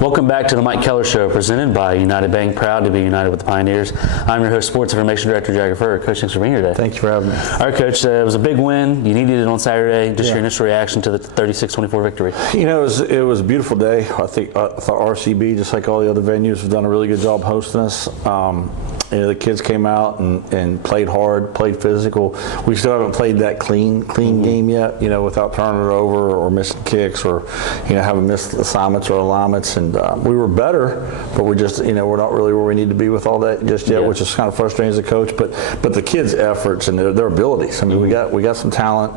Welcome back to the Mike Kellar Show, presented by United Bank. Proud to be united with the Pioneers. I'm your host, Sports Information Director Jagger Furr. Coach, thanks for being here today. Thank you for having me. All right, Coach, it was a big win. You needed it on Saturday. Just your initial reaction to the 36-24 victory. You know, it was a beautiful day. I thought RCB, just like all the other venues, have done a really good job hosting us. You know, the kids came out and played hard, played physical. We still haven't played that clean game yet, you know, without turning it over or missing kicks or, you know, having missed assignments or alignments. And we were better, but we just, you know, we're not really where we need to be with all that just yet, which is kind of frustrating as a coach. But the kids' efforts and their abilities. I mean, we got some talent.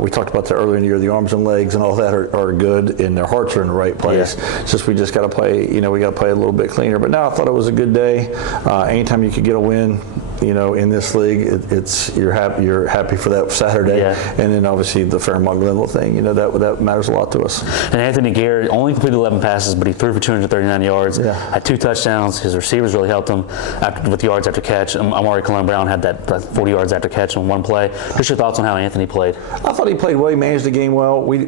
We talked about that earlier in the year. The arms and legs and all that are good, and their hearts are in the right place. Yeah. It's just we just got to play. You know, we got to play a little bit cleaner. But now I thought it was a good day. Anytime you could get a win, you know, in this league, you're happy for that Saturday, and then obviously the Fairmont thing, you know, that matters a lot to us. And Anthony Garrett only completed 11 passes, but he threw for 239 yards. Had 2 touchdowns. His receivers really helped him with yards after catch. Amari Cologne Brown had that 40 yards after catch on one play. Just your thoughts on how Anthony played? I thought he played well. He managed the game well. We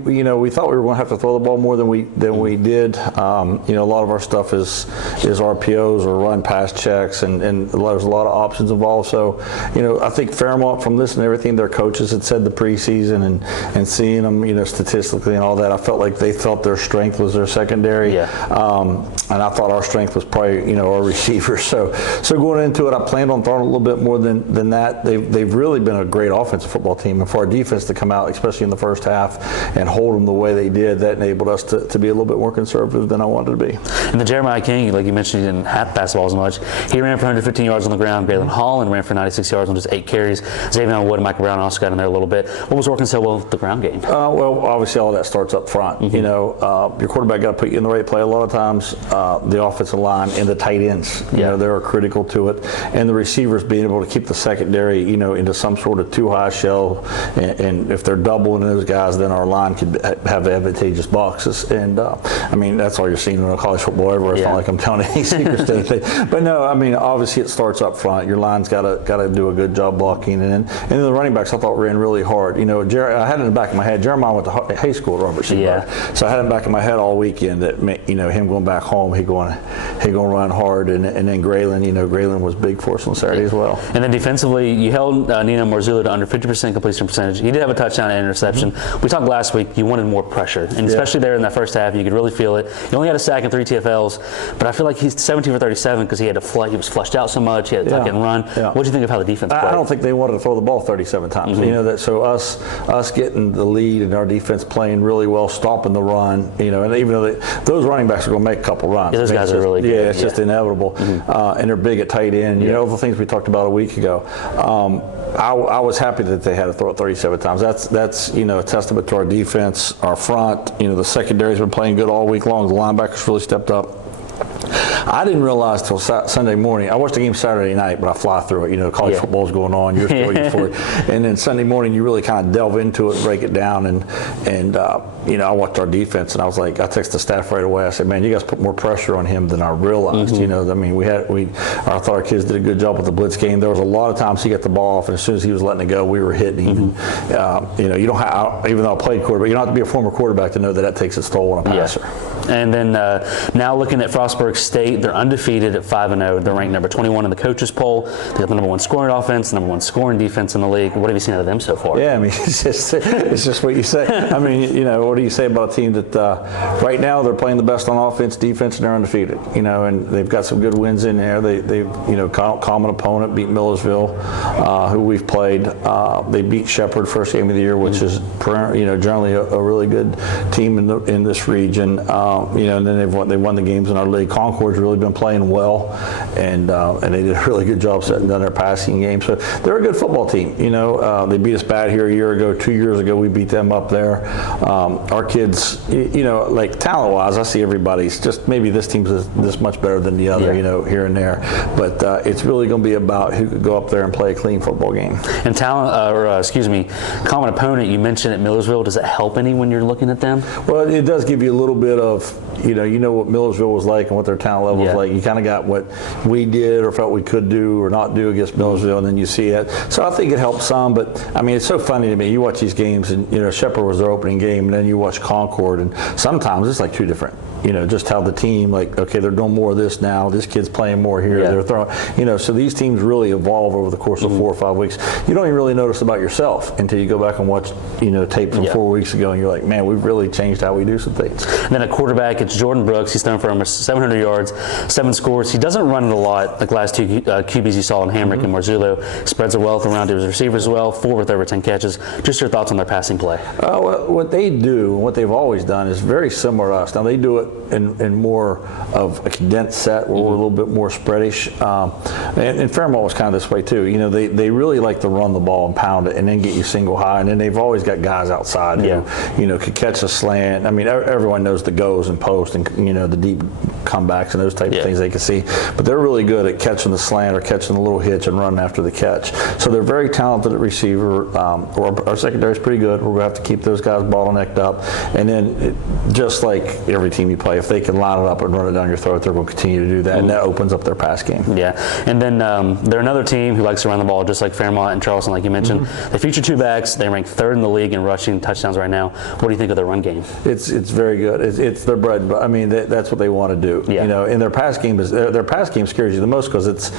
thought we were going to have to throw the ball more than we did. You know, a lot of our stuff is RPOs or run pass checks, and there's a lot of options involved. So, you know, I think Fairmont, from listening to everything their coaches had said the preseason and seeing them, you know, statistically and all that, I felt like they felt their strength was their secondary. And I thought our strength was probably, you know, our receivers. So going into it, I planned on throwing a little bit more than that. They've really been a great offensive football team, and for our defense to come out, especially in the first half, and hold them the way they did, that enabled us to be a little bit more conservative than I wanted to be. And the Jeremiah King, like you mentioned, he didn't have to pass the ball as much. He ran for 115 yards on the ground. Braylon Holland ran for 96 yards on just 8 carries. Xavier Wood and Michael Brown also got in there a little bit. What was working so well with the ground game? Well, obviously all that starts up front. You know, your quarterback got to put you in the right play. A lot of times the offensive line and the tight ends, you know, they're critical to it. And the receivers being able to keep the secondary, you know, into some sort of too-high shell. And if they're doubling those guys, then our line could have advantageous boxes. And, I mean, that's all you're seeing in college football everywhere. It's not like I'm telling any secrets to anything. But no, I mean, obviously it starts up front. Your line's got to do a good job blocking. And then the running backs I thought ran really hard. You know, I had it in the back of my head. Jeremiah went to high school at Robert C. So I had it in the back of my head all weekend that, you know, him going back home, he going to run hard. And then Graylin, you know, Graylin was big for us on Saturday as well. And then defensively, you held Nino Marzullo to under 50% completion percentage. He did have a touchdown and interception. We talked last week, you wanted more pressure. And especially there in that first half, you could really feel it. You only had a sack and 3 TFLs, but I feel like he's 17 for 37 because he was flushed out so much. He had to tuck and run. What do you think of how the defense played? I don't think they wanted to throw the ball 37 times. You know, so us getting the lead and our defense playing really well, stopping the run, you know, and even though those running backs are going to make a couple runs. Those guys are really good. Yeah, it's just inevitable. And they're big at tight end. You know, the things we talked about a week ago. I was happy that they had to throw it 37 times. That's you know, a testament to our defense, our front. You know, the secondary's been playing good all week long. The linebackers really stepped up. I didn't realize till Sunday morning. I watched the game Saturday night, but I fly through it. You know, college football's going on. You're still used for it. And then Sunday morning, you really kind of delve into it, break it down, and you know, I watched our defense, and I was like, I texted the staff right away. I said, man, you guys put more pressure on him than I realized. You know, I mean, I thought our kids did a good job with the blitz game. There was a lot of times he got the ball off, and as soon as he was letting it go, we were hitting him. You know, you don't have, even though I played quarterback, you don't have to be a former quarterback to know that takes its toll on a passer. And then now looking at Frostburg State, they're undefeated at 5-0. They're ranked number 21 in the coaches poll. They got the number 1 scoring offense, number 1 scoring defense in the league. What have you seen out of them so far? Yeah, I mean, it's just what you say. I mean, you know, what do you say about a team that right now they're playing the best on offense, defense, and they're undefeated. You know, and they've got some good wins in there. They've you know, common opponent, beat Millersville, who we've played. They beat Shepherd first game of the year, which is, you know, generally a really good team in this region. You know, and then they won the games in our league. Concord's really been playing well, and they did a really good job setting down their passing game. So they're a good football team. You know, they beat us bad here a year ago. 2 years ago, we beat them up there. Our kids, you know, like talent-wise, I see everybody's just maybe this team's this much better than the other, you know, here and there. But it's really going to be about who could go up there and play a clean football game. And common opponent, you mentioned at Millersville. Does that help any when you're looking at them? Well, it does give you a little bit of you know what Millersville was like and what their talent level was like. You kind of got what we did or felt we could do or not do against Millersville, and then you see it. So I think it helped some, but I mean, it's so funny to me. You watch these games, and Shepherd was their opening game, and then you watch Concord, and sometimes it's like two different. Just how the team, like, okay, they're doing more of this now. This kid's playing more here. They're throwing, so these teams really evolve over the course of 4 or 5 weeks. You don't even really notice about yourself until you go back and watch, tape from 4 weeks ago, and you're like, man, we've really changed how we do some things. And then a quarterback, it's Jordan Brooks. He's thrown for almost 700 yards, 7 scores. He doesn't run it a lot, like last two QBs you saw in Hamrick and Marzullo. Spreads the wealth around to his receivers as well, 4 with over 10 catches. Just your thoughts on their passing play? What they do, what they've always done, is very similar to us. Now, they do it in more of a condensed set where we're a little bit more spreadish. And Fairmont was kind of this way too. They really like to run the ball and pound it and then get you single high. And then they've always got guys outside who, could catch a slant. I mean, everyone knows the goes and post and, the deep comebacks and those type of things they can see. But they're really good at catching the slant or catching the little hitch and running after the catch. So they're very talented at receiver. Our secondary is pretty good. We're going to have to keep those guys bottlenecked up. And then just like every team you play, if they can line it up and run it down your throat, they're going to continue to do that. And that opens up their pass game. Yeah. And then they're another team who likes to run the ball, just like Fairmont and Charleston, like you mentioned. They feature 2 backs. They rank 3rd in the league in rushing touchdowns right now. What do you think of their run game? It's very good. It's their bread. I mean, that's what they want to do. And their pass game their pass game scares you the most because it's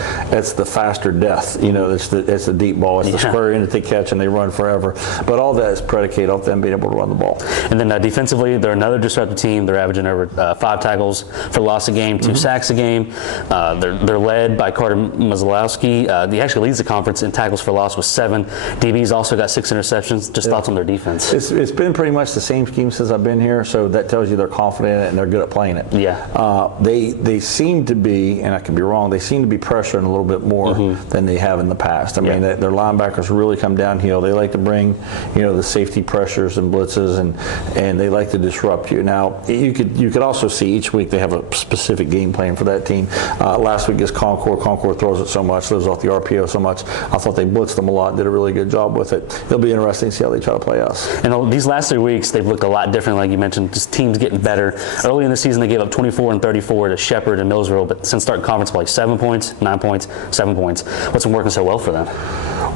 the faster death. It's the deep ball. It's the square in that they catch and they run forever. But all that is predicated off them being able to run the ball. And then defensively, they're another disruptive team. They're averaging over 5 tackles for loss a game, 2 sacks a game. They're led by Carter Mazalowski. He actually leads the conference in tackles for loss with 7. DB's also got 6 interceptions. Just thoughts on their defense? It's been pretty much the same scheme since I've been here, so that tells you they're confident in it and they're good at playing it. They seem to be, and I could be wrong, they seem to be pressuring a little bit more than they have in the past. I mean, their linebackers really come downhill. They like to bring, the safety pressures and blitzes, and they like to disrupt you. Now, you could also see each week they have a specific game plan for that team. Last week against Concord throws it so much, lives off the RPO so much. I thought they blitzed them a lot, did a really good job with it. It'll be interesting to see how they try to play us. And these last 3 weeks, they've looked a lot different, like you mentioned, just teams getting better. Early in the season, they gave up 24 and 34 to Shepherd and Millersville, but since starting conference play, 7 points, 9 points, 7 points. What's been working so well for them?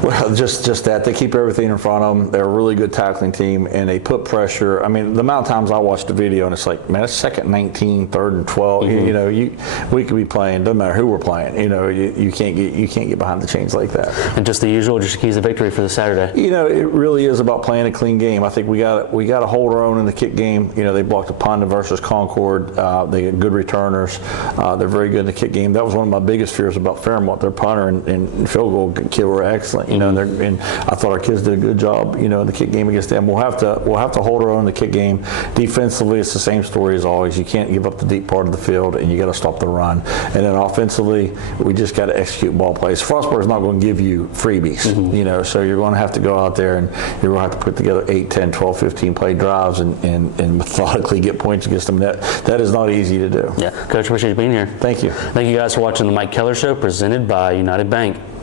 Well, just that. They keep everything in front of them. They're a really good tackling team, and they put pressure. I mean, the amount of times I watch the video, and it's like, man, it's 2nd and 19, 3rd and 12. We could be playing. Doesn't matter who we're playing. You can't get behind the chains like that. And just the usual, just keys of victory for the Saturday. It really is about playing a clean game. I think we got to hold our own in the kick game. They blocked a punt versus Concord. They get good returners. They're very good in the kick game. That was one of my biggest fears about Fairmont. Their punter and field goal kid were excellent. And I thought our kids did a good job. In the kick game against them. We'll have to hold our own in the kick game. Defensively, it's the same story as always. You can't give up the deep part of the field, and you got to stop the run. And then offensively, we just got to execute ball plays. Frostburg is not going to give you freebies. So you're going to have to go out there and you're going to have to put together 8, 10, 12, 15 play drives and methodically get points against them. That is not easy to do. Yeah, Coach, appreciate you being here. Thank you. Thank you guys for watching the Mike Kellar Show, presented by United Bank.